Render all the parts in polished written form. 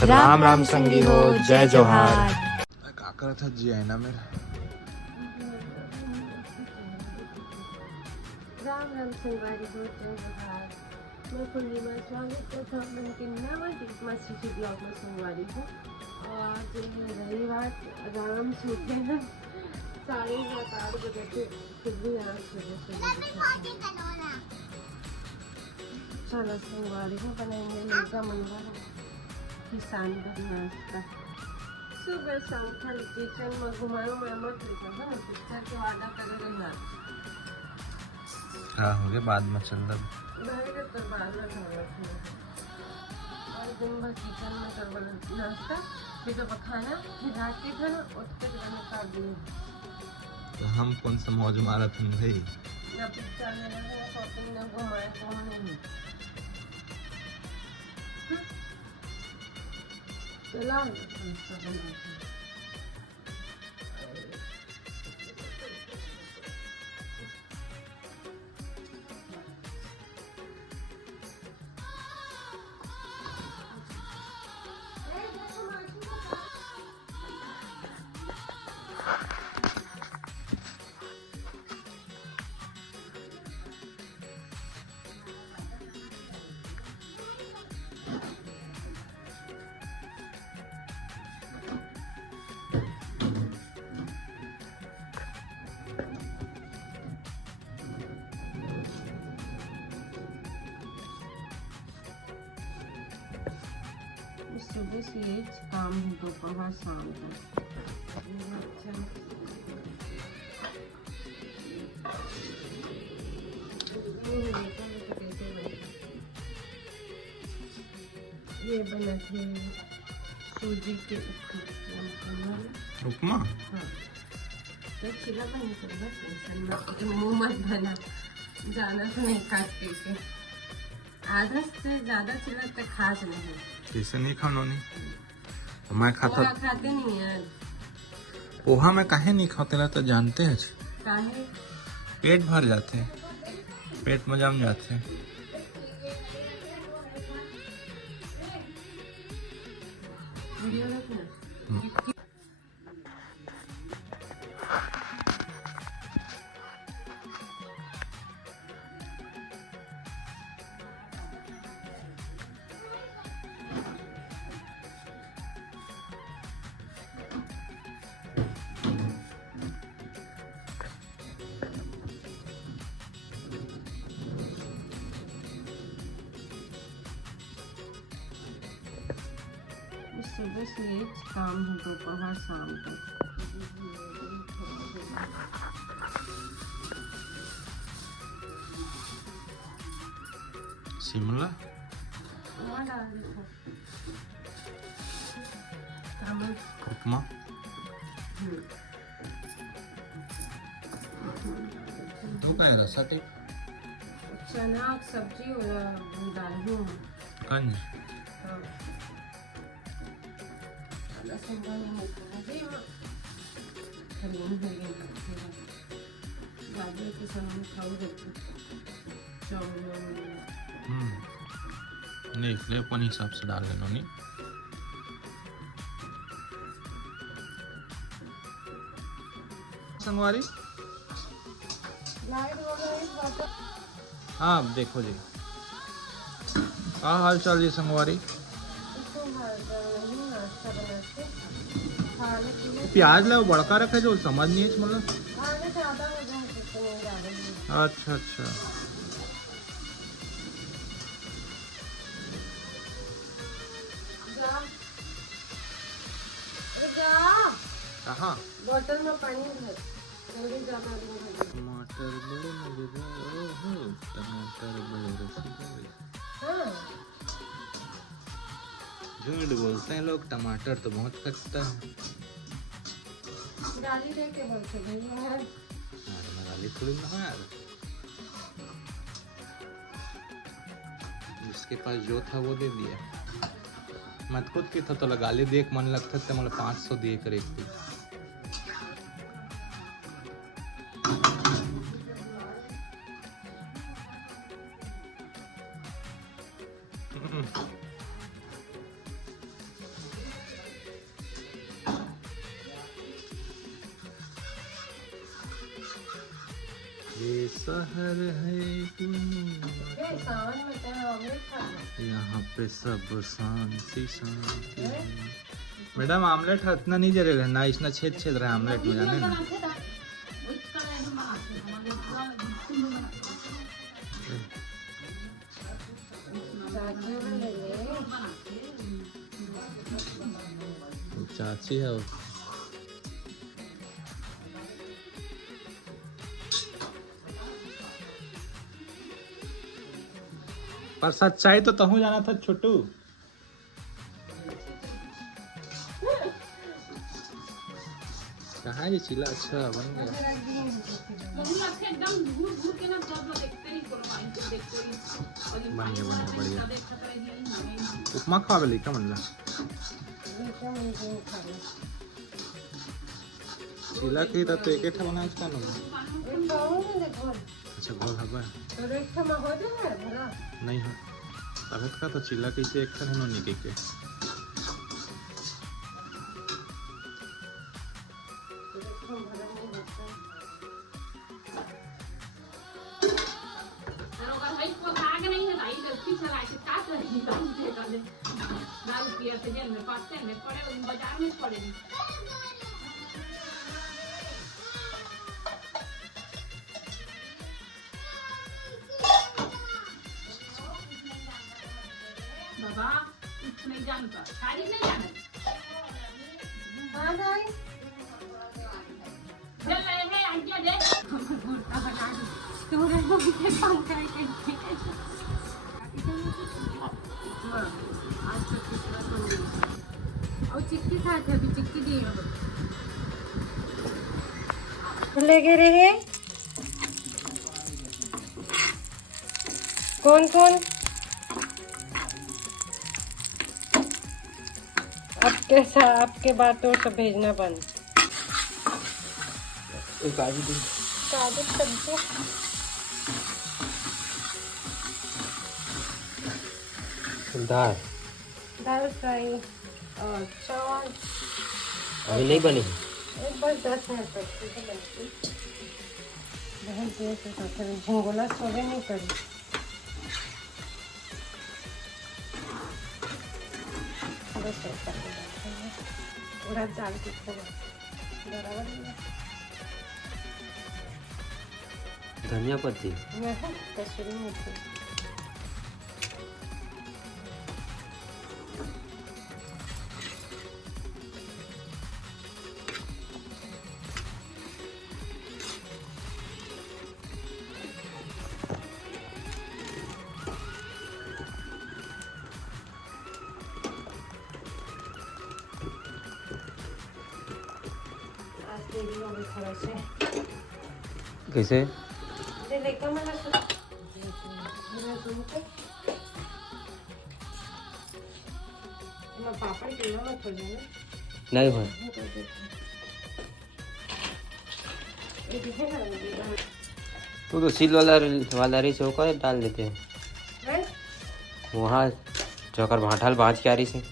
राम राम संगी हो, जय जोहार। क्या कर था जी है ना मेरा। राम राम संगवारी हो, जय जोहार। मैं पूर्णिमा, स्वागत करता हूँ मन के नवा मास्टर ब्लॉग में संगवारी हूँ। और आज रविवार, आराम से उठे हैं 7:30 बजे से, फिर भी आराम से चलो संगवारी को बनाएंगे मुर्गा मंगल किसान का नाश्ता। सुबह शाम खाली किचन में घुमाऊँ मैं मत लेकर ना, पिक्चर के वादा करे रहना। हाँ हो गया, बाद में चल रहा तो बाद में खाना और दिन भर किचन में कर नाश्ता, फिर जब खाना, फिर रात के खाना, उसके खाना खा दिए। तो हम कौन सा मौज मारा था भाई। ना पिक्चर में ना शॉपिंग ना घुमाए तो हम नहीं चला सुबह से यही काम है, दोपहर शाम तक। ये बना थे सूजी के उपमा। हाँ तो खिला बनी कर मुँह मत बना जाना तो नहीं काट के आधा से ज्यादा चिल्ला तक खास नहीं। ऐसे नहीं खाना नहीं मैं खाता खाते नहीं है पोहा में काहे नहीं खाते ला तो जानते हैं काहे पेट भर जाते हैं, पेट में जम जाते हैं। वीडियो देखना। सुबह से यही काम है, दोपहर शाम तक। शिमला उपमा तू का है रसा टेक चना सब्जी डाल दूँ कंज नहीं इसलिए अपन हिसाब से डाल लेना नहीं। संगवारी हाँ देखो जी, हाँ हाल चाल जी संगवारी। प्याज ला बड़का रखे जो समझ नहीं है मतलब। अच्छा अच्छा कहाँ बोतल में पानी भर टमाटर बड़े मजेदार हो, टमाटर बड़े रसीले। हाँ झूठ बोलते हैं लोग, टमाटर तो बहुत कटता है। डाली दे के बोलते भैया यार मैं डाली थोड़ी ना यार, जिसके पास जो था वो दे दिया। मैं खुद की था तो लगा ले, देख मन लगता था मतलब 500 दिए कर एक पीस। शहर है ये सावन में तेरा ऑमलेट खाना यहाँ पे सब शांति शांति है। मैडम आमलेट इतना नहीं जरेगा ना, इसना छेद छेद रहा है आमलेट में, जाने ना। चाची है वो। पर सच्चाई तो तहु जाना था छोटू। कहाँ ये चिल्ला अच्छा बन गया। बन गया बढ़िया। उपमा खा बेली का मन ला चिल्ला की तो एक ठा बना इसका ना। अच्छा गोल हवा नहीं है तबत का तो चिल्ला कैसे एक है नोनी के बाबा कुछ नहीं जानता, सारी नहीं जानता। चल रहे हैं आज्ञा दे। तुम्हारे को भी काम करेंगे। आज तक कितना तो और चिक्की साथ है, अभी चिक्की दी है। लगे रहे कौन कौन आपके बाद तो सब भेजना बंद। काजू सब्जी दाल दाल फ्राई और चावल अभी नहीं बनी। बस 10 मिनट तक बनती। बहुत देर से झुंगोला सोने नहीं करी। उड़द दाल की बराबर धनिया पत्ती कसूरी मेथी कैसे पापड़ किलो मत हो जाए नहीं हो तो सील वाला रही होकर डाल देते हैं वहाँ चौकर भाटाल बाज के आ रही से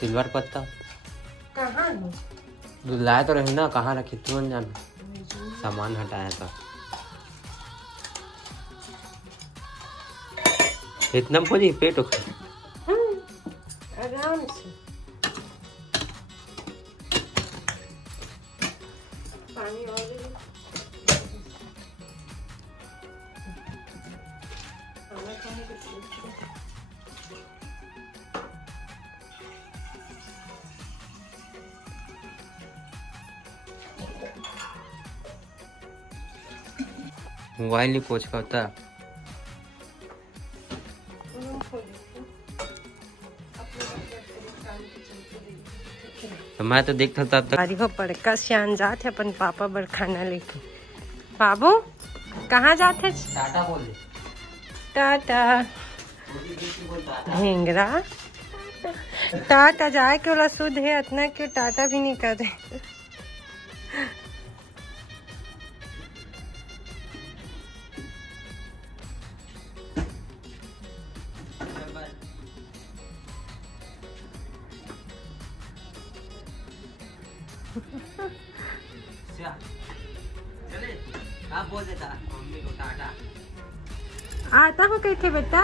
सिल्वर पत्ता कहाँ है? दूध लाया तो रही ना, कहाँ रखी तुरंत जाना सामान हटाया था। इतना बोली पेट उखड़ आराम से पानी और मोबाइल नहीं पोछ का होता। तो मैं तो देखता था तब हो पड़का सियान जाते अपन पापा बर खाना लेके। बाबू कहाँ जाते? टाटा बोल टाटा ढेंगरा टाटा जाए के वाला शुद्ध है, इतना क्यों टाटा भी नहीं कर रहे। आप बोल देता मम्मी को टाटा। आता हो कैसे बेटा?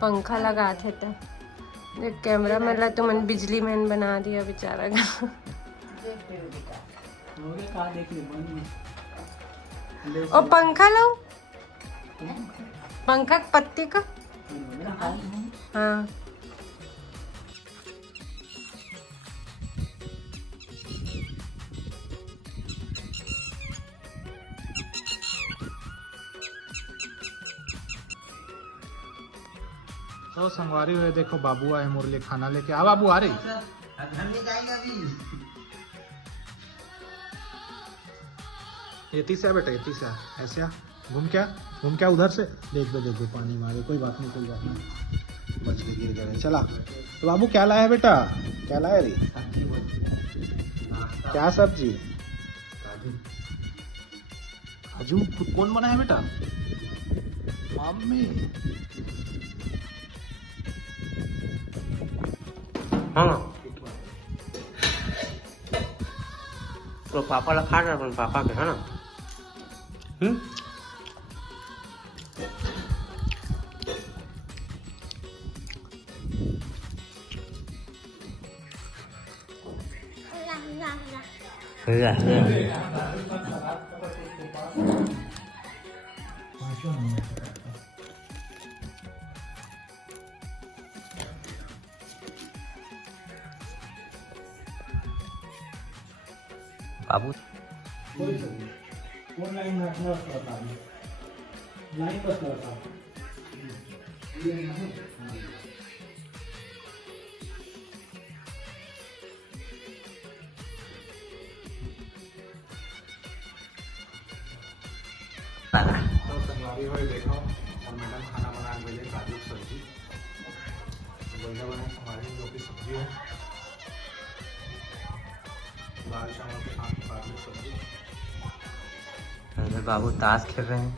पंखा लगा थे तो कैमरा मला तो मन बिजली मैन बना दिया बेचारा का। ओ पंखा लो, पंखा पत्ते का। हाँ तो संगवारी हुए देखो बाबू आए मोर लिए खाना लेके। आ बाबू आ रही एती से आ बेटा, एती से आ, ऐसे आ, घूम क्या उधर से। देख दो पानी मारे, कोई बात नहीं बच के गिर गए। चला तो बाबू क्या लाया बेटा, क्या लाया रे? क्या सब्जी? काजू। कौन बनाया बेटा? मम्मी। हाँ तो पापा ला खा रहा पापा के है ना। बाबू देखो और मैडम खाना बना के काजू की सब्जी बढ़िया बने। हमारी जो की सब्जी है दाल चावल के साथ काजू की सब्जी। अरे बाबू ताश खेल रहे हैं।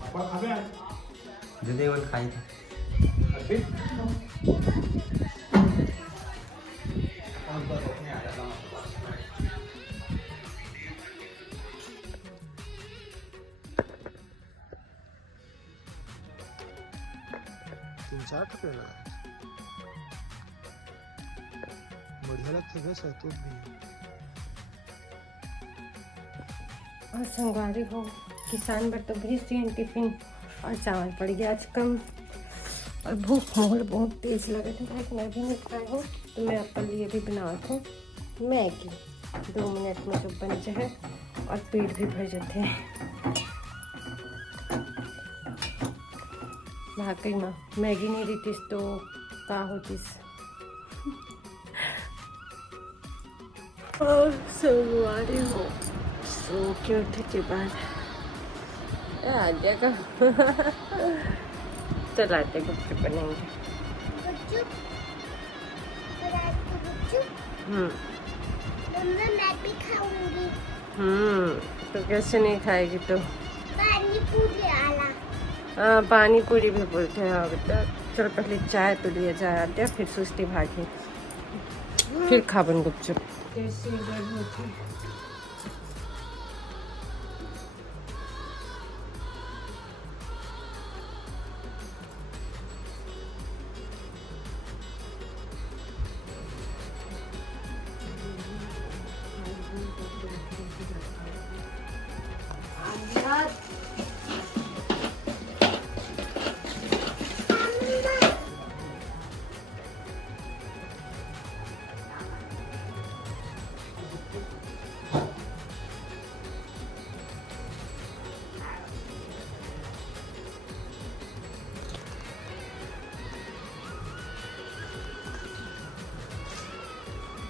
पापा खा गए दीदी वो खाई था। तीन चार टुकड़े लगा बढ़िया लगते हैं। सहतूत भी है। और संगवारी हो किसान पर तो भेज दिए टिफिन और चावल पड़ गया आज कम। और भूख मोड़ बहुत तेज लगे थे भाई, मैं भी नहीं खाई हूँ तो मैं अपने लिए भी बना हूँ मैगी। 2 मिनट में तो बन जाए और पेट भी भर जाते हैं। वाकई में मैगी नहीं देतीस तो का होतीस। और संगवारी हो सो के उठे के बाद आ जाएगा। चलाते गुपचुप बनेंगे। मैं भी खाऊंगी। तो कैसे नहीं खाएगी तो? पानी पूरी आला। हाँ पानी पूरी भी बोलते हैं। हाँ बेटा चल पहले चाय तो लिया जाए आते फिर सुस्ती भागी फिर खाबन गुपचुप। कैसी गर्म होती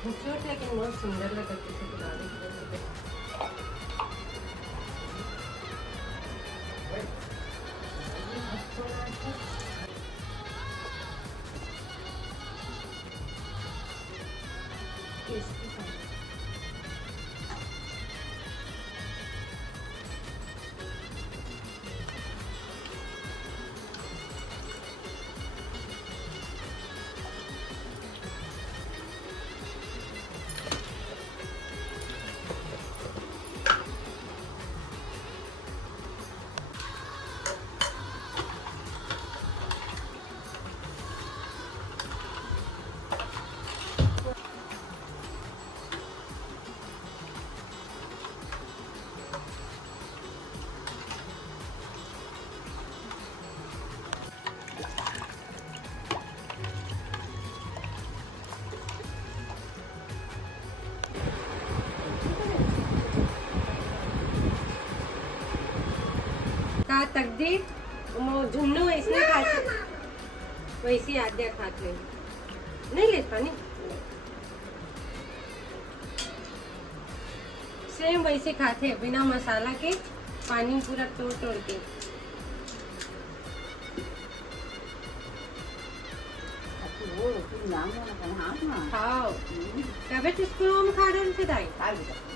खूबसूरत लेकिन बहुत सुंदर लगा किसी को डाली। जहाँ तकदीर झुन्नू इसने खाते वैसी आद्या खाते नहीं ले पानी सेम वैसे खाते हैं बिना मसाला के पानी पूरा तोड़ तोड़ के खाओ कभी तो स्कूल में खा रहे थे दाई कहाँ लेकर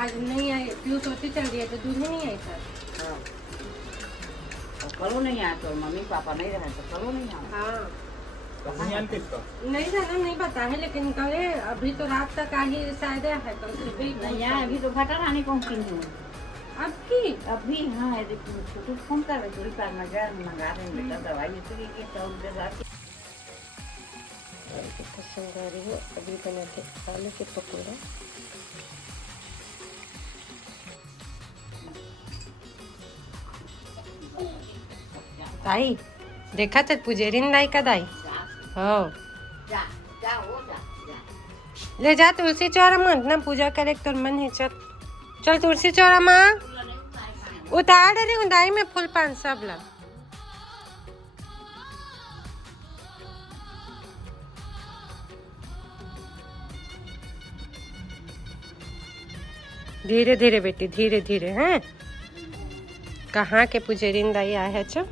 आज नहीं आई प्यू सोची चल रही है तो दूध नहीं आई सर कलो नहीं आया तो मम्मी पापा नहीं रहे तो कलो नहीं आया हाँ नहीं जाना नहीं पता है लेकिन कल अभी तो रात तक आ ही शायद है कल सुबह नहीं आया अभी तो घटा रानी को किन अभी हाँ छोटू फोन कर रहे थोड़ी पार मंगा रहे हैं बेटा दवाई इसी के साथ पसंद आ रही है अभी बनाते आलू के पकौड़ा दाई देखा था पुजेरीन दाई का दाई हो ले जा तुलसी चौरा मत ना पूजा करे तो मन है चल तुलसी चौरा माँ उतार दे रही हूँ दाई में फूल पान सब लग धीरे धीरे बेटी धीरे धीरे हैं कहाँ के पुजेरीन दाई आए है चो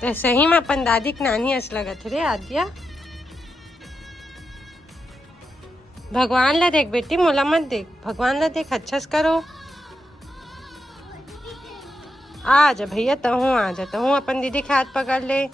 तो सही में अपन दादी की नानी ऐसा लगत रे आद्या भगवान ला देख बेटी मोला मत देख भगवान ला देख अच्छा से करो आ जा भैया तहूँ आ जा तहूँ अपन दीदी के हाथ पकड़ ले